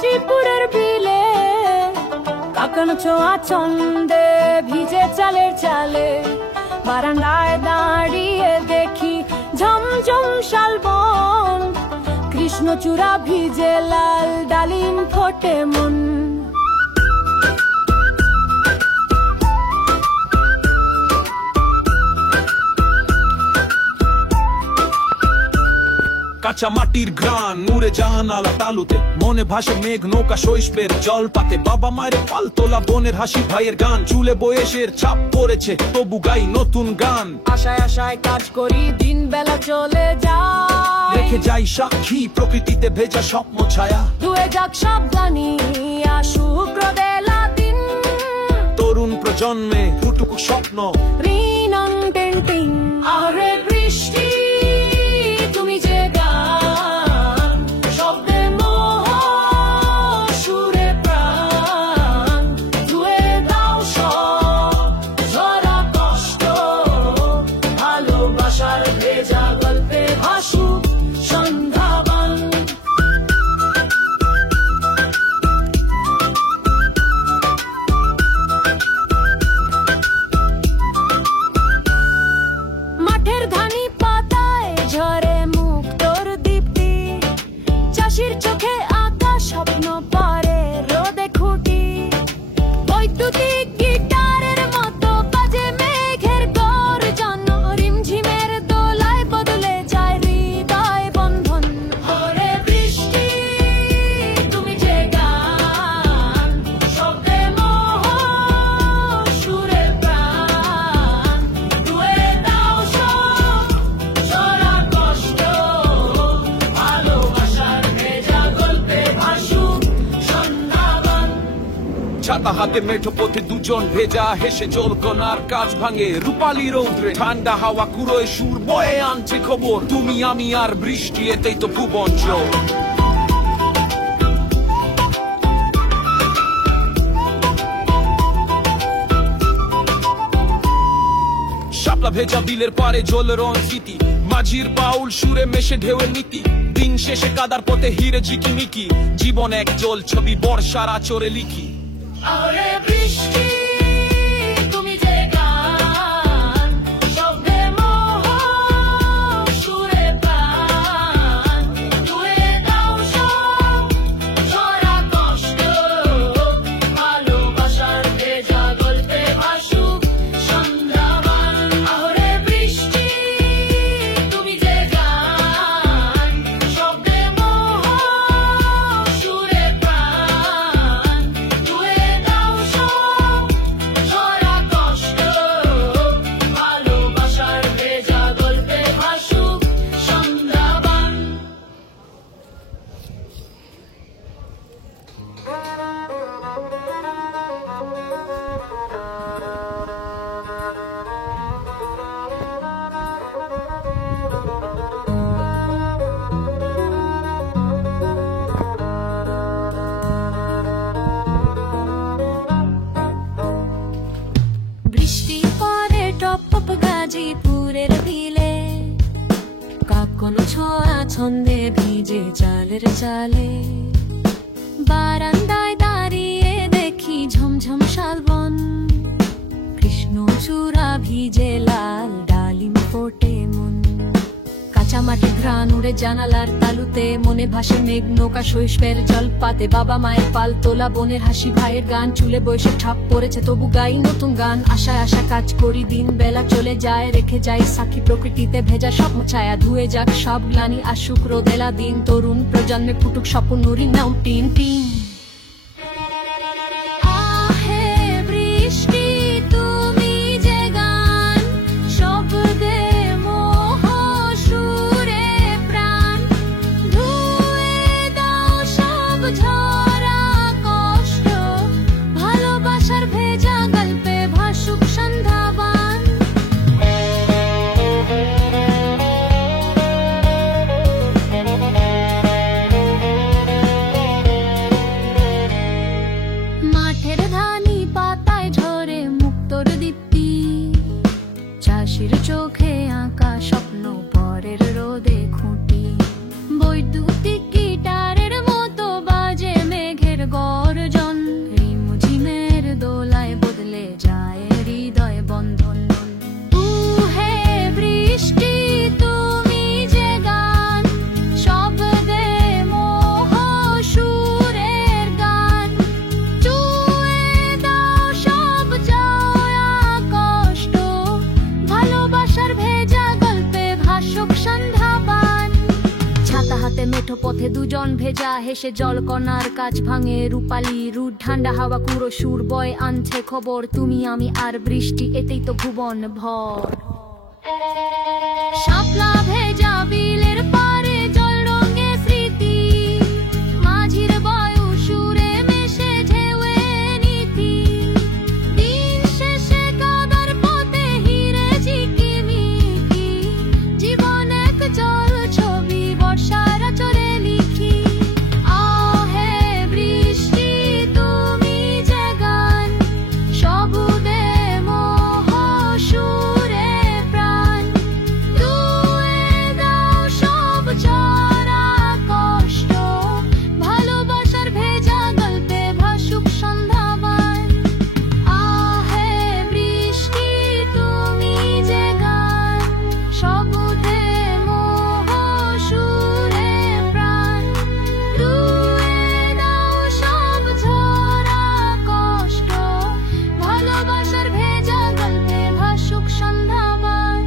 গাজীপুরের বিলে কাকানো ছোঁয়া ছন্দে ভিজে চালের চালে বারান্দায় দাঁড়িয়ে দেখি ঝমঝম শালবন কৃষ্ণচূড়া ভিজে লাল ডালিম ফোটে মন কাঁচা মাটির ঘ্রাণ উড়ে জাহানালা তালুতে মনে ভাসে মেঘ নৌকা শৈশবের জল পাতে বাবা মায়ের পাল তোলা বোনের হাসি ভাইয়ের গান চুলে বয়সের ছাপ পড়েছে তবু গাই নতুন গান আশায় আশায় কাজ করি দিন বেলা চলে যায় রেখে যাই সাক্ষী প্রকৃতিতে ভেজা স্বপ্ন ছায়া ধুয়ে যাক সব জানি আসুক রোদেলা দিন তরুণ প্রজন্মে ফুটুক স্বপ্ন রিনন টিং আরে বৃষ্টি তুমি যে গান শব্দে মোহ সুরে প্রাণ ধুয়ে দাও সব ঝরা কষ্ট ভালোবাসার ভেজা গল্পে ভাসুক সন্ধ্যাবান মাঠের ধানি পাতায় ঝরে মুক্তোর দীপ্তি চাষির চোখে আঁকা স্বপ্ন পরে রোদে খুঁটি বৈদ্যুতিক গিটারের মতো বাজে মেঘের গর্জন রিমঝিমের দোলায় বদলে যায় হৃদয় বন্ধন ওরে বৃষ্টি তুমি যে গান শব্দে মোহ সুরে প্রাণ ধুয়ে দাও সব ঝরা কষ্ট ভালোবাসার ভেজা গল্পে ভাসুক সন্ধ্যাবান ছাতা হাতে মেঠো পথে দুজন ভেজা হেসে জলকণার কাজ ভাঙে রূপালী রৌদ্রে ঠান্ডা হাওয়া কুড়োয় সুর বয়ে আনছে খবর তুমি আমি আর বৃষ্টি এতেই তো ভুবন জোর শাপলা ভেজা বিলের পারে জলের স্মৃতি মাঝির বাউল সুরে মেশে ঢেউয়ের নীতি দিন শেষে কাদার পথে হিরে ঝিকিমিকি জীবন এক জল ছবি বর্ষার আচরে লিখি আরে বৃষ্টি তুমি যে গান শব্দে মোহ সুরে প্রাণ ধুয়ে দাও সব ঝরা কষ্ট ভালোবাসার ভেজা গল্পে ভাসুক সন্ধ্যাবান আরে বৃষ্টি তুমি যে গান শব্দে মোহ সুরে প্রাণ ধুয়ে দাও সব ঝরা কষ্ট ভালোবাসার ভেজা গল্পে ভাসুক সন্ধ্যাবান বৃষ্টি পরে টপ টপ গাজীপুরের বিলে কাকনো ছোঁয়া ছন্দে ভিজে চালের চালে বারান্দায় দাঁড়িয়ে দেখি ঝমঝম শালবন কৃষ্ণচূড়া ভিজে লাল ডালিম ফোটে মন কাঁচা মাটি ঘ্রাণ উড়ে জানালার তালুতে মনে ভাসে মেঘ নৌকা শৈশবের জল পাতে বাবা মায়ের পাল তোলা বোনের হাসি ভাইয়ের গান চুলে বয়সে ছাপ পড়েছে তবু গাই নতুন গান আশায় আশা কাজ করি দিন বেলা চলে যায় রেখে যাই সাক্ষী প্রকৃতিতে ভেজা স্বপ্ন ছায়া ধুয়ে যাক সব গ্লানি আসুক রোদেলা দিন তরুণ প্রজন্মে ফুটুক স্বপ্ন নুরি নাও টিন টিন আহে বৃষ্টি তুমি যে গান শব্দে মোহ সুরে প্রাণ ধুয়ে দাও সব ঝরা কষ্ট ভালোবাসার ভেজা গল্পে ভাসুক সন্ধ্যাবান ভেজা হেসে জলকণার কাছ ভাঙে রূপালি রুদ ঠান্ডা হাওয়া কুড়ো সুর বয় আনছে খবর তুমি আমি আর বৃষ্টি এতেই তো ভুবন ভর শাপলা ভেজা বিলের পারে জল রঙে স্মৃতি মাঝির বয়ু সুরে মেশে ঢেউয়ে নীতি দিন শেষে কাদার পথে হিরে ঝিকিমিকি জীবন এক জল ছবি বর্ষার চরে লিখি আহে বৃষ্টি তুমি যে গান সবুজে মোহ সুরে প্রাণ ধুয়ে দাও সব ঝরা কষ্ট ভালোবাসার ভেজা গল্পে ভাসুক সন্ধ্যাবান আহে বৃষ্টি তুমি যে গান সবুজে মোহ সুরে প্রাণ ধুয়ে দাও সব ঝরা কষ্ট ভালোবাসার ভেজা গল্পে ভাসুক সন্ধ্যাবান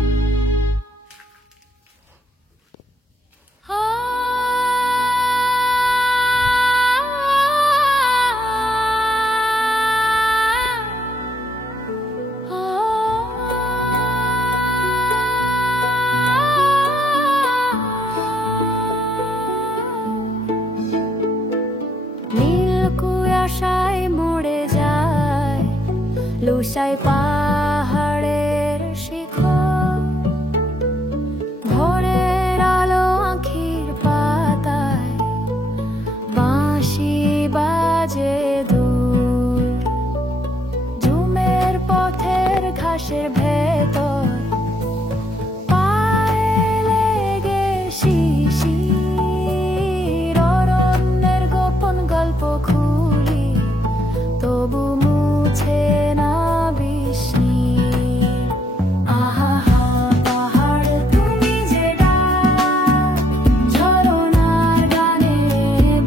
নীল কুয়াশায় মরে যায় লুসাই পাহাড়ের শিখর ভোরের আলো আঁখির পাতায় বাঁশি বাজে দূর ঝুমের পথের ঘাসের ভেতর পায়ে লেগে শিশির অরণ্যের গোপন গল্প খুলি তবু মুছে না বিস্মৃতি আহা পাহাড় তুমি যে ডাক ঝরনার গানে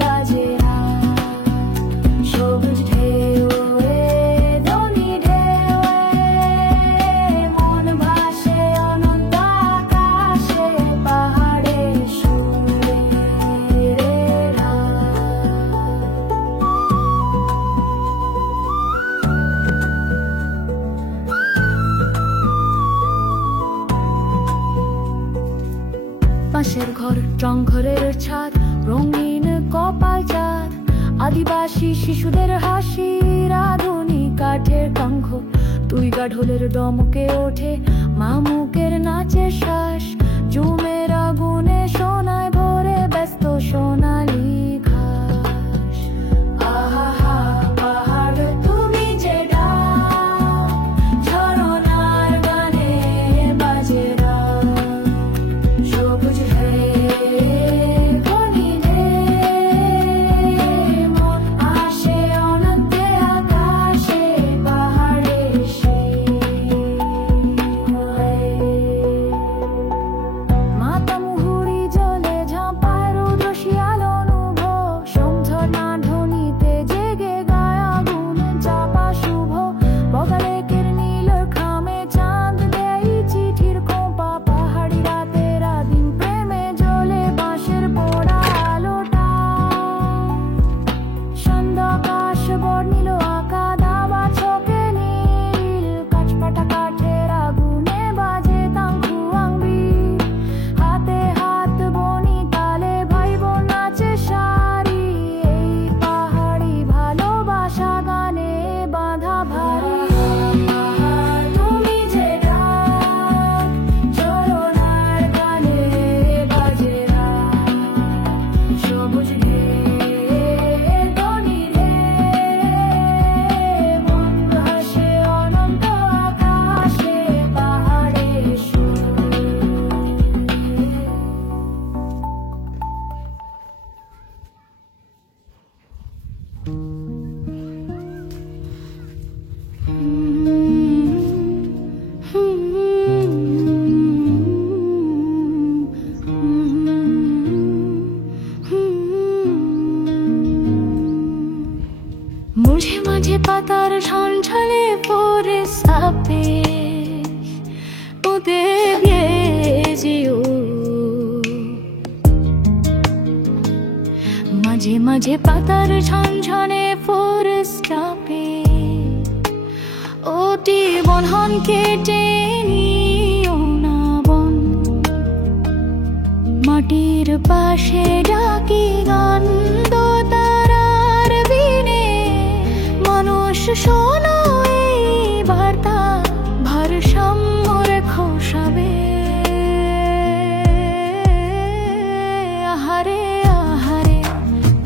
বাজে সবুজ ঢেউয়ে ধ্বনি ঢেউয়ে মন ভাসে অনন্ত আকাশে পাহাড়ে সুরে পাশের ঘর টংঘরের ছাদ রঙিন কপাল চাঁদ আদিবাসী শিশুদের হাসির আধুনিক কাঠের কাঙ্খ তুই গাঢোলের ডমকে ওঠে মামুকের নাচের শ্বাস জুমের আগুনে সোনায় ভরে ব্যস্ত সোনালি ঘাস আহা পাহাড় তুমি যে ডাক ঝরনার গানে বাজে সবুজ ধ্বনি মন আসে অনন্তে আকাশে পাহাড়ে মাতা মুহুরি জলে ঝাঁপায় রৌদ্র শিয়াল অনুভব সমঝরনা ধ্বনিতে জেগে গায় আগুন চাপা শুভ বগালেকের নীলের খামে চাঁদ দেয় চিঠির কোপা পাহাড়ি রাতের আদিম প্রেমে জ্বলে বাঁশের পোড়া আলোটা সন্ধ্যা আকাশ বর্ণিল আঁকা দাবা ছকে নীল কাঠপাটা কাঠের আগুনে বাজে তাঙ্কু আংবি হাতে হাত বনি তালে ভাই বোন নাচে সারি এই পাহাড়ি ভালোবাসা গানে বাঁধা ভারী তুমি যে ডাক ঝরনার গানে বাজে সবুজ ধ্বনি মন ভাসে অনন্ত আকাশে পাহাড়ে মুঝে মাঝে পাতার ঝনঝলে পরে সাপে ওদের যেও মাঝে পাতার ঝনঝনে ফরেস্ট চাপে অতি বনহন কেটে নিও না বন মাটির পাশে ডাকি গান দো তারার বিনে মানুষ শোনো এই বার্তা ভারসাম্য রেখো সবে আহারে আহারে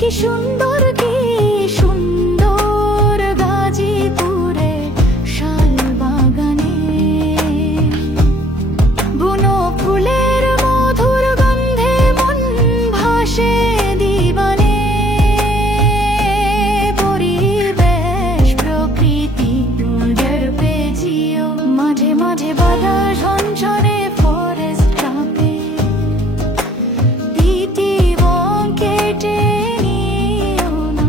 কি সুন্দর কি সুন্দর গাজীপুরে শাল বাগানে বুনো ফুলের মধুর গন্ধে মন ভাসে দিবানে পরিবেশ প্রকৃতি ওদের পেজিও মাঝে মাঝে বাধা ঝনঝনে ফরেস্ট চাপে দিতি বন কেটে নিও না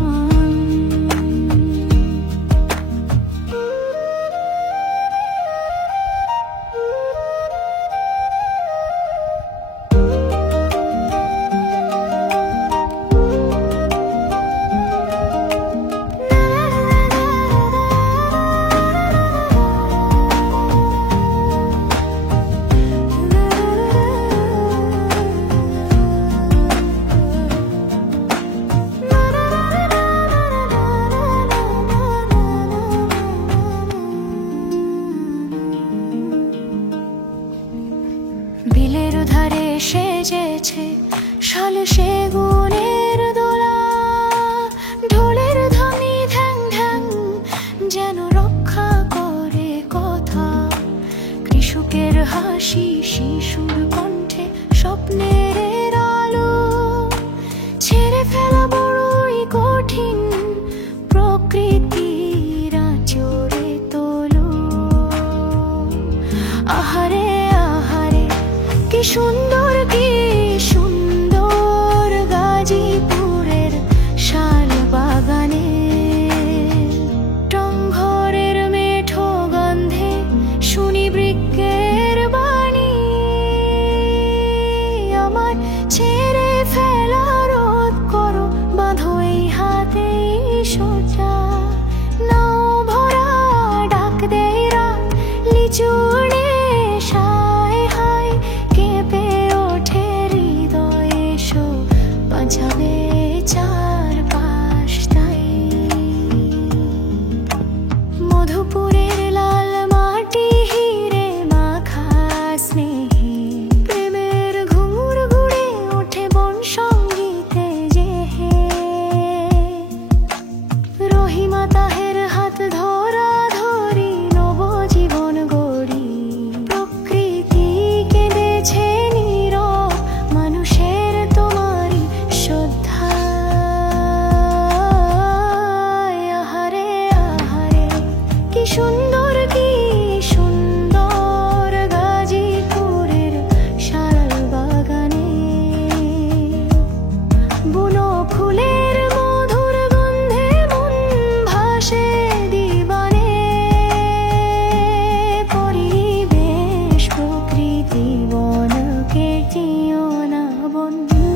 বিলের ধারে সেজেছে শাল সেগুনের দোলা ঢোলের ধ্বনি ধ্যাং ধ্যাং যেন রক্ষা করে কথা কৃষকের হাসি শিশুর কণ্ঠে স্বপ্নের আলো ছেড়ে ফেলা বড়ই কঠিন প্রকৃতির আঁচড়ে তোলো আহারে আহারে কি সুন্দর গাজীপুরের শাল বাগানে টংঘরের মেঠো গন্ধে শুনি বৃক্ষের বাণী আমার ছেড়ে ফেলা রোধ করো বাঁধো এই হাতে সোজা নাও ভরা ডাক দেই রাত লিচুড়ে সায় হায় কেঁপে ওঠে হৃদয় এসো বাঁচাবে চারপাশ তাই মধুপুরের লাল মাটি হিরে মাখা স্নেহে প্রেমের ঘুঙুর ঘুরে ওঠে বন সঙ্গীতে যেহে রহিমা তাহের হাত ধরা ধরি নব জীবন গড়ি প্রকৃতি কেঁদেছে নীরব মানুষের তোমারই শ্রদ্ধা আহারে আহারে কি সুন্দর গাজীপুরের শাল বাগানে বুনো ফুলের মধুর গন্ধে মন ভাসে দিবানে পরিবেশ প্রকৃতি বন কেটিও না বন্ধু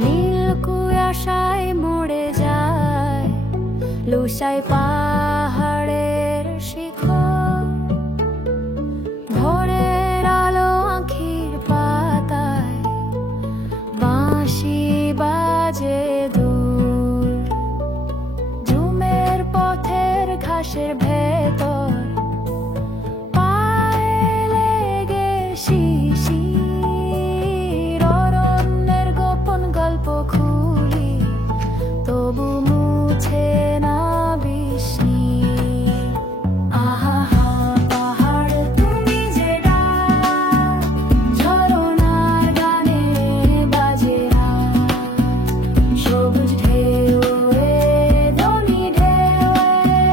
নীল কুয়াশায় মরে যায় লুসাই পাহাড়ের শিখর ভোরের আলো আঁখির পাতায় বাঁশি বাজে দূর ঝুমের পথের ঘাসের ভেতর পায়ে লেগে শিশির অরণ্যের গোপন গল্প খুলি তবু মুছে না বিস্মৃতি সবুজ ঢেউয়ে ধনী ঢেউয়ে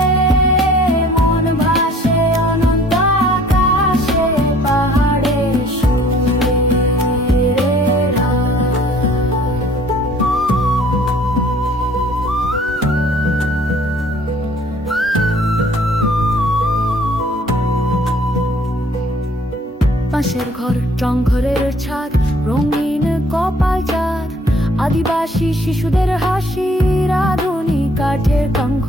মন ভাসে অনন্ত আকাশে পাহাড়ে সুরের পাশের ঘর টংঘরের ছাদ রঙিন কপাল চাঁদ আদিবাসী শিশুদের হাসি রাধুনী কাঠের কাঙ্খ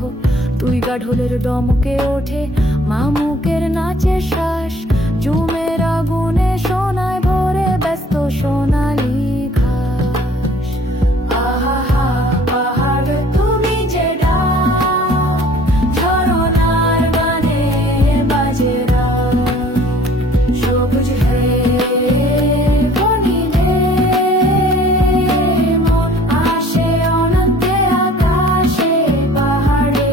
তুই গাঢলের ডমকে ওঠে মামুকের নাচের শ্বাস জুমের আগুনে সোনায় ভরে ব্যস্ত সোনালি ঘাস আহা পাহাড় তুমি যে ডাক ঝরনার গানে বাজে রাত সবুজ ধনী মন আসে অনন্তে আকাশে পাহাড়ে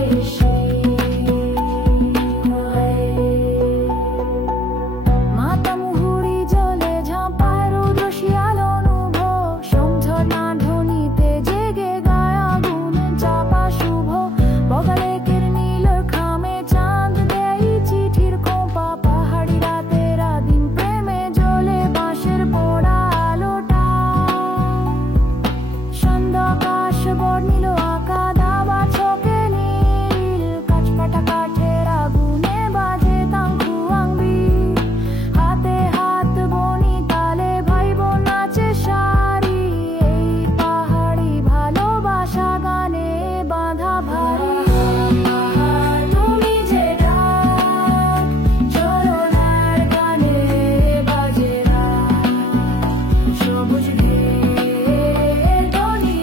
মাতা মুহুরি জলে ঝাঁপায় রৌদ্র শিয়াল অনুভব সমঝনা ধ্বনিতে জেগে গায় আগুন চাপা শুভ বগালেকের নীলের খামে চাঁদ দেয় চিঠির কোপা পাহাড়ি রাতের আদিম প্রেমে জ্বলে বাঁশের পোড়া আলোটা সন্ধ্যাকাশ বর্ণিল আঁকা দাবা ছকে নীল কাঠপাটা কাঠের আগুনে বাজে তাঙ্কু আংবি হাতে হাত বনি তালে ভাই বোন নাচে সারি এই পাহাড়ি ভালোবাসা গানে বাঁধা ভারী তুমি যে ডাক ঝরনার গানে বাজে রাত সবুজ ধনী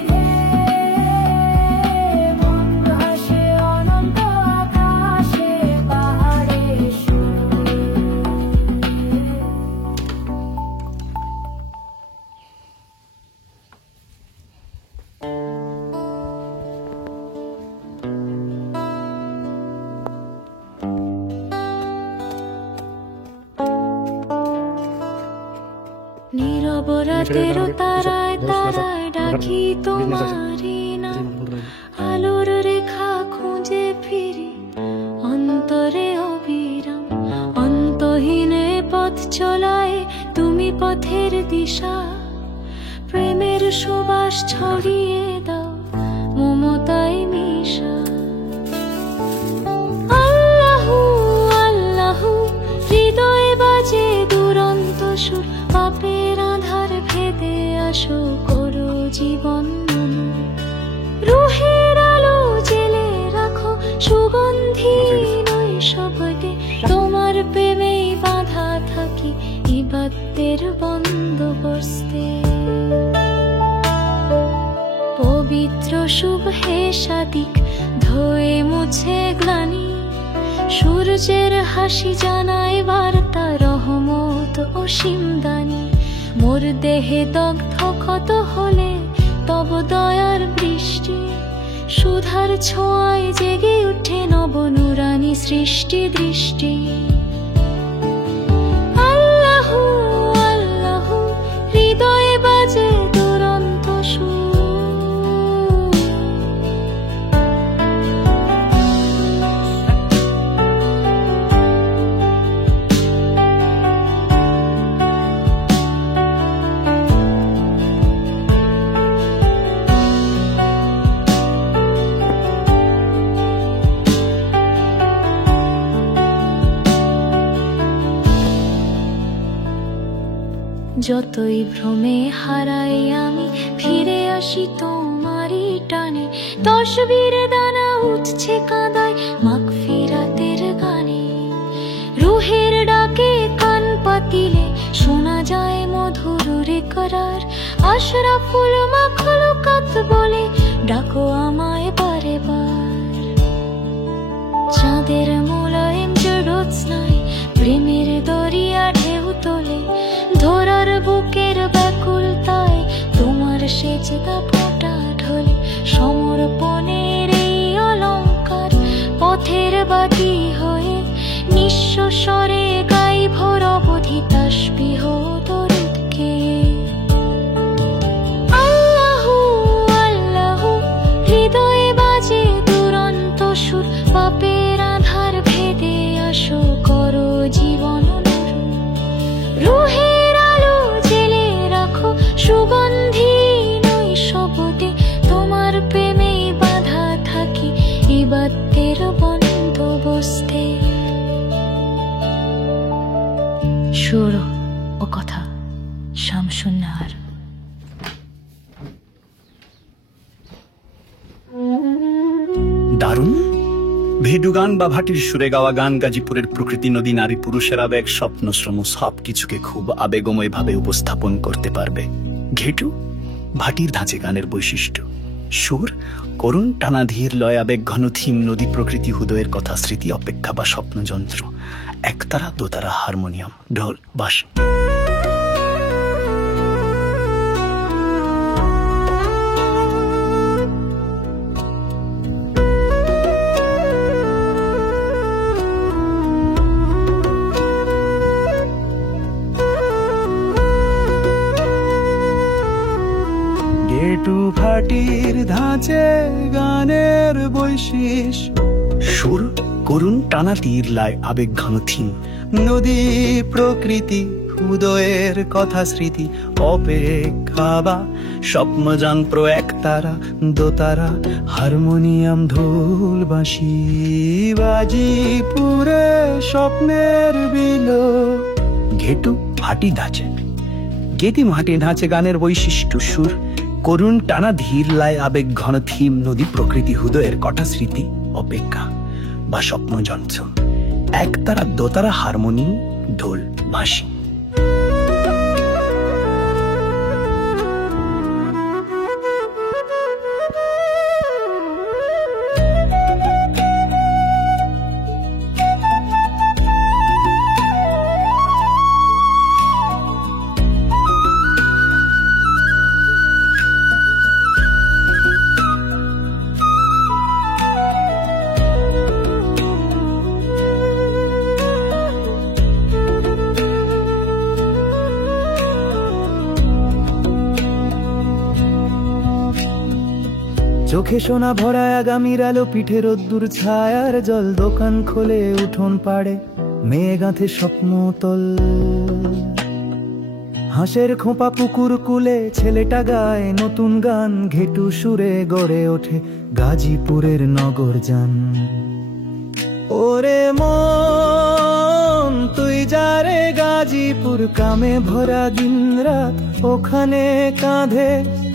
মন ভাসে অনন্ত আকাশে পাহাড়ে নীরব রাতের তারায় তারায় ডাকি তোমারি নাম আলোর রেখা খুঁজে ফিরি অন্তরে অবিরাম অন্তহীনে পথ চলায় তুমি পথের দিশা প্রেমের সুবাস ছড়িয়ে দাও মমতায় মিশা আল্লাহু আল্লাহু হৃদয়ে বাজে দুরন্ত সুর পাপের আধার ভেদে আসো করো জীবন রুহের আলো জেলে রাখো সুগন্ধি নৈশভকে তোমার প্রেমেই বাঁধা থাকি ইবাদতের বন্দোবস্তে পবিত্র শুভে সাদিক ধোয়ে মুছে গ্লানি সূর্যের হাসি জানায় বার্তা রহমত অসীম দানি মোর দেহে দগ্ধ ক্ষত হলে তব দয়ার বৃষ্টি সুধার ছোঁয়ায় জেগে উঠে নব নুরানি সৃষ্টি দৃষ্টি আল্লাহু আল্লাহু হৃদয়ে বাজে দুরন্ত সুর যতই ভ্রমে হারাই আমি ফিরে আসি তোমারই টানে তসবিরে দানা উঠছে কাঁদায় মাগফিরাতের গানে রুহের ডাকে কান পাতিলে শোনা যায় মধুর রেকরার আশরাফুল মাখলুকাত বলে ডাকো আমায় বারে বার চাঁদের মোলায়েম জ্যোৎস্নায় প্রেমের দরিয়া ঢেউ তোলে ধরার বুকের ব্যাকুলতায় তোমার সেজদা ফোঁটা ঢোলে সমর্পণের এই অলংকার পথের বাতি হয়ে নিঃস্ব স্বরে গাই ভোর অবধি তাসবিহ দরুদকে আল্লাহু আল্লাহু দারুণ। ভেডু গান বা ভাটির সুরে গাওয়া গান গাজীপুরের প্রকৃতি, নদী, নারী, পুরুষের আবেগ, স্বপ্ন, শ্রম সব কিছুকে খুব আবেগময় ভাবে উপস্থাপন করতে পারবে। ঘেটু ভাটির ধাঁচে গানের বৈশিষ্ট্য। সুর করুণ টানা ধীর লয়, আবেগ ঘন থিম, নদী, প্রকৃতি, হৃদয়ের কথা, স্মৃতি, অপেক্ষা বা স্বপ্নযন্ত্র, একতারা দোতারা, হারমোনিয়াম, ঢোল, বাঁশি। গেটু ভাটির ধাঁচে গানের বৈশিষ্ট্য। সুর করুণ টানা তীর লয়, আবেগ ঘন থিম, নদী, প্রকৃতি, হৃদয়ের কথা, স্মৃতি, অপেক্ষা বা স্বপ্নযন্ত্র, একতারা দোতারা, হারমোনিয়াম, ঢোল, বাঁশি, বাজিপুরে স্বপ্নের বিলো। ঘেটু ভাটি ধাঁচে। গেটি ভাটি ধাঁচে গানের বৈশিষ্ট্য। সুর করুণ টানা ধীর লয়, আবেগ ঘন থিম, নদী, প্রকৃতি, হৃদয়ের কথা, স্মৃতি, অপেক্ষা বা স্বপ্নযন্ত্র, একতারা দোতারা, হারমোনিয়াম, ঢোল, বাঁশি। চোখে সোনা ভরা আগামীর আলো, পিঠে রোদ্দুর ছায়ার জল, দোকান খোলে উঠোন পাড়ে, মেয়ে গাঁথে স্বপ্ন তল। হাঁসের খোঁপা পুকুর কুলে, ছেলেটা গায় নতুন গান, ঘেটু সুরে গড়ে ওঠে গাজীপুরের নগর যান। ওরে মন তুই যারে গাজীপুর, কামে ভরা দিন রাত ওখানে কাঁধে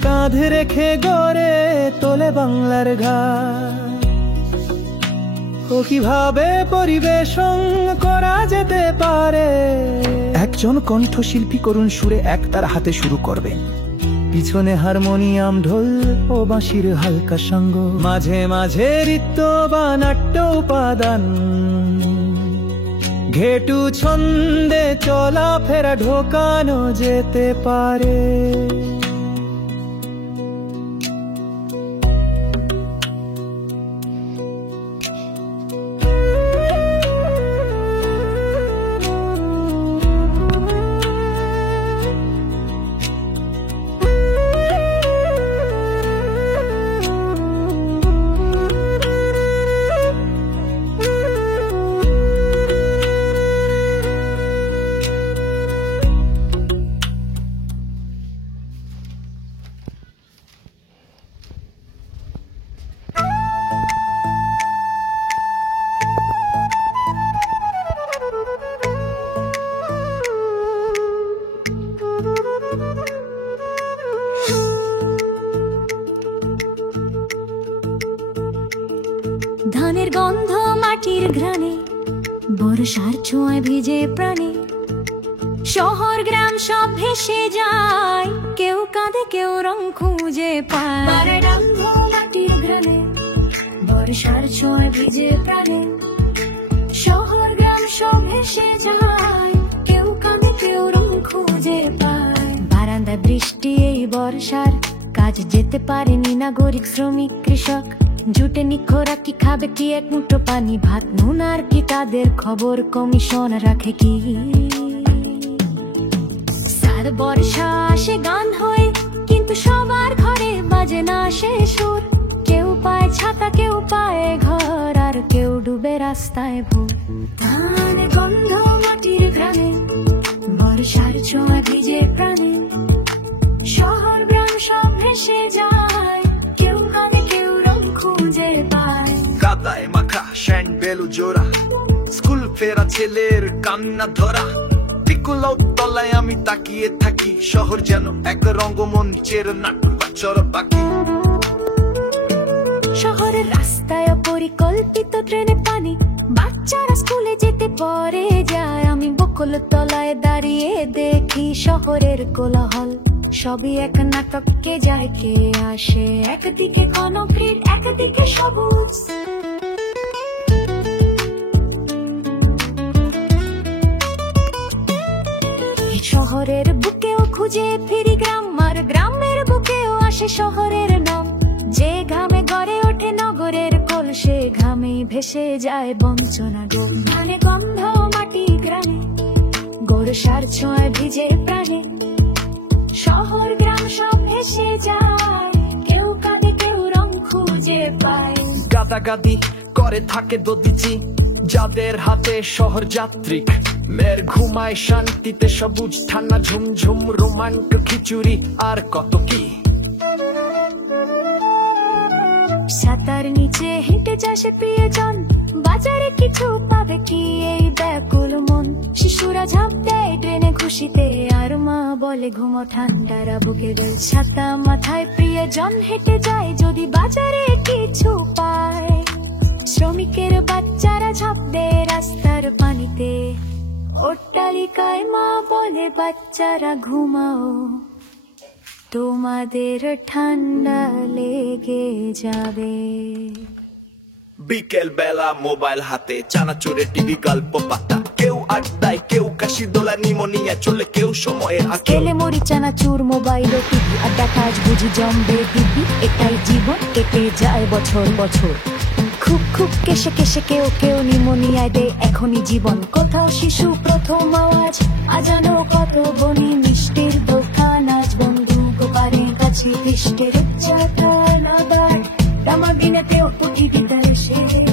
কাঁধে রেখে গড়ে তোলে বাংলার ঘাট। ও কিভাবে পরিবেশন করা যেতে পারে? একজন কণ্ঠশিল্পী করুণ সুরে একতার হাতে শুরু করবে, পিছনে হারমোনিয়াম, ঢোল ও বাঁশির হালকা সঙ্গ, মাঝে মাঝে নৃত্য বা নাট্য উপাদান। ঘেটু ছন্দে চলা ফেরা ঢোকানো যেতে পারে। ধানের গন্ধ মাটির ঘ্রাণে, বর্ষার ছোঁয়ায় ভিজে প্রাণে, শহর গ্রাম সব ভেসে যায়, কেউ কাঁদে কেউ রং খুঁজে পায়। গন্ধ মাটির ঘ্রাণে, বর্ষার ছোঁয়ায় ভিজে প্রাণে, শহর গ্রাম সব ভেসে যায়, কেউ কাঁদে কেউ রং খুঁজে পায়। বারান্দা বৃষ্টি এই বর্ষার, কাজ যেতে পারেনি নাগরিক, শ্রমিক, কৃষক, জুটে নিখোরা কি খাবে কি এক মুঠো পানি ভাত, নুন আর কি তাদের খবর কমিশন রাখে কি? সার বর্ষা আসে গান হয়ে, কিন্তু সবার ঘরে বাজে না সে সুর। কেউ পায় ছাতা, কেউ পায় ঘর, আর কেউ ডুবে রাস্তায় ভোর। ধানে গন্ধ মাটির গ্রামে, বর্ষার ছোঁয়া ভিজে প্রাণে, শহর গ্রাম সব ভেসে যায়, কেউ কাঁদে কেউ রং খুঁজে পায়। কাদায় মাখা শ্যান বেলু জোড়া, স্কুল ফেরা ছেলের কান্না ধরা, পিকুলো তলায় আমি তাকিয়ে থাকি, শহর যেন এক রঙ্গমঞ্চের নাটক চর বাকি। শহরের রাস্তায় পরিকল্পিত ট্রেনে পানি, বাচ্চারা স্কুলে যেতে পরে যায়, আমি বকুল তলায় দাঁড়িয়ে দেখি শহরের কোলাহল, সবই এক নাটক, কে যায় কে আসে, একদিকে কনক্রিট একদিকে সবুজ। শহরের বুকেও খুঁজে ফিরি গ্রাম, আর গ্রামের বুকেও আসে শহরের নাম, যে ঘামে গড়ে ওঠে নগরের কোল, সে ঘামে ভেসে যায় বঞ্চনা গো। ধানে গন্ধ মাটি গ্রামে, গোরসার ছোঁয়ায় ভিজে প্রাণে, শহর গ্রাম সব ভেসে যায়, কেউ কাঁদে কেউ রং খুঁজে পায়। গাদাগাদি করে থাকে দদিচি, যাদের হাতে শহর যাত্রিক, মেয়ের ঘুমায় শান্তিতে সবুজ ঠান্ডা ঝুমঝুম রোমান্ট খিচুড়ি আর কত কি। ছাতার নিচে হেঁটে যাসে প্রিয়জন, বাজারে কিছু পাবে কি এই ব্যাকুল মন, শিশুরা ঝাঁপ দেয় ট্রেনে খুশিতে, আর মা বলে ঘুমো ঠান্ডারা বুকে দেয়, ছাতা মাথায় প্রিয়জন হেঁটে যায় যদি বাজারে কিছু পায়, শ্রমিকের বাচ্চারা ঝাঁপ দেয় রাস্তার পানিতে, অট্টালিকায় মা বলে বাচ্চারা ঘুমাও, তোমাদের ঠান্ডা লেগে যাবে। বিকেল বেলা মোবাইল হাতে, চানাচুরে টিভি গল্প পাতা, কেউ আড্ডায় কেউ কাশি দোলা নিমোনিয়া চলে, কেউ সময়ের খেলে মরি চানাচুর মোবাইল ও টিভি, আড্ডা কাজ বুঝি জমবে দিবি, এটাই জীবন কেটে যায় বছর বছর, খুব খুব কেসে কেসে কেউ কেউ নিমোনিয়ায় দেয় এখনই জীবন, কোথাও শিশু প্রথম আওয়াজ, আজানো কত বনি মিষ্টির দোকান, আজ বন্ধু গোপারের কাছে বৃষ্টির চাকা নাগাদ, আমার দিনেতেও পুঁটি বিদ্যালয় সেরে